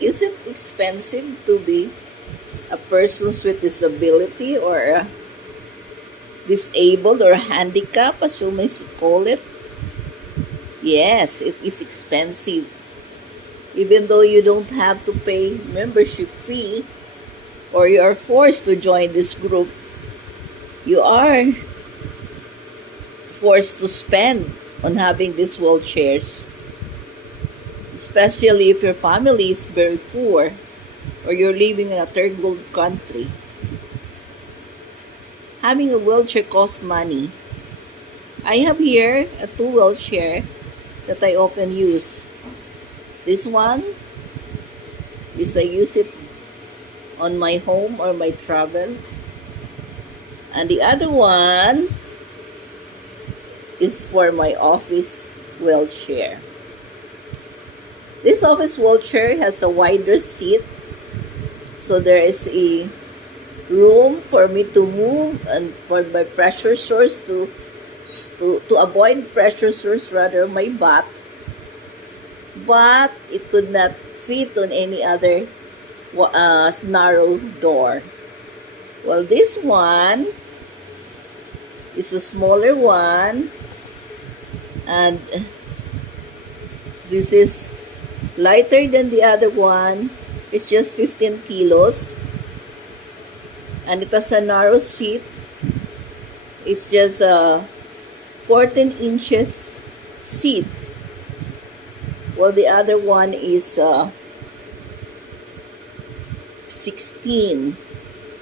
Is it expensive to be a person with disability or disabled or handicap, as you may call it? Yes, it is expensive. Even though you don't have to pay membership fee or you are forced to join this group, you are forced to spend on having these wheelchairs. Especially if your family is very poor or you're living in a third world country. Having a wheelchair costs money. I have here a 2 wheelchair that I often use. This one is I use it on my home or my travel. And the other one is for my office wheelchair. This office wheelchair has a wider seat, so there is a room for me to move and for my pressure source to avoid pressure source rather my butt, but it could not fit on any other narrow door. Well, this one is a smaller one, and this is lighter than the other one. It's just 15 kilos. And it has a narrow seat. It's just a 14 inches seat. Well, the other one is 16,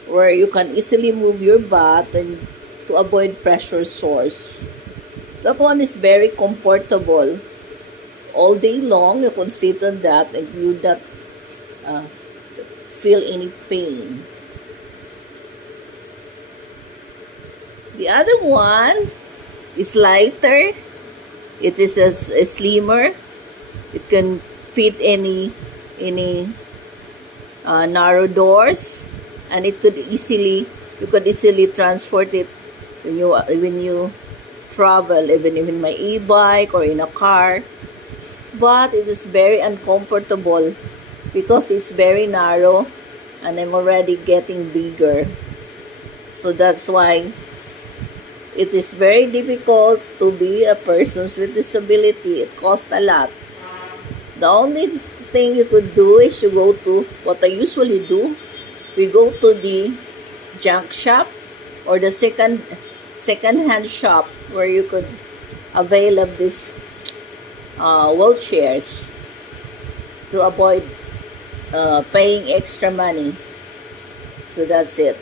where you can easily move your butt and to avoid pressure source. That one is very comfortable. All day long, you can sit on that and you not feel any pain. The other one is lighter. It is a slimmer. It can fit any narrow doors, and you could easily transport it when you travel, even in my e-bike or in a car. But it is very uncomfortable because it's very narrow and I'm already getting bigger. So that's why it is very difficult to be a person with disability. It costs a lot. The only thing you could do is you go to what I usually do. We go to the junk shop or the second-hand shop where you could avail of these wheelchairs to avoid paying extra money. So that's it.